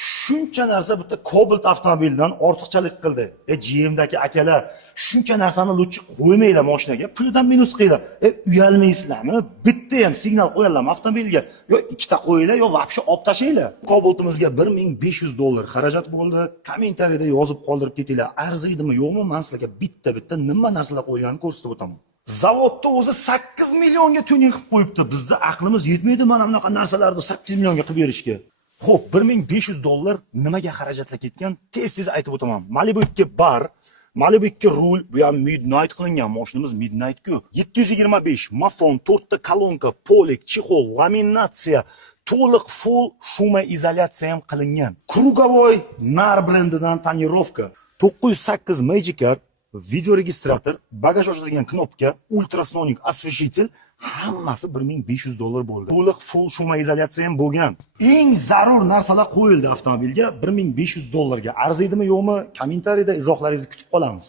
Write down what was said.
Shuncha narsa bitta Cobalt avtomobildan ortiqchalik qildi. GMdagi akalar shuncha narsani lutchi qo'ymaylar mashinaga, pulidan minus qilinglar. Uyalmaysizlarmi? Bitta ham signal qo'yinglarmi avtomobilga? Yo ikkita qo'yinglar, yo vobshe olib tashlaylar. Cobaltimizga $1500 xarajat bo'ldi. Kommentariyada yozib qoldirib ketinglar. Arziydimi, yo'qmi? Men sizlarga bitta nima narsalar qo'yilganini ko'rsatib o'taman. Zavodda o'zi 8 millionga tuning qilib qo'yibdi. Bizda aqlimiz yetmaydi mana bunaqa narsalarni 8 millionga qilib berishga. Xo'p, $1500 nimaga xarajatlar ketgan? Tez aytib o'taman. Malibu 2 bar, Malibu 2 rul, bu ham Midnight qilingan, mashinamiz Midnight-ku. 725 mafon, 4 ta kolonka, polik, chexol, laminatsiya, to'liq full shuma izolyatsiya ham qilingan. Krugovoy nar brendidan tonirovka, 908 Magic Car, video registrator, bagaj ochadigan knopka, ultrasonic освещитель, hammasi $1500 bo'ldi. To'liq full shuma izolyatsiya ham bo'lgan. Eng zarur narsalar qo'yildi avtomobilga $1500 ga. Arziydimi yo'qmi? Kommentariyada izohlaringizni kutib qolamiz.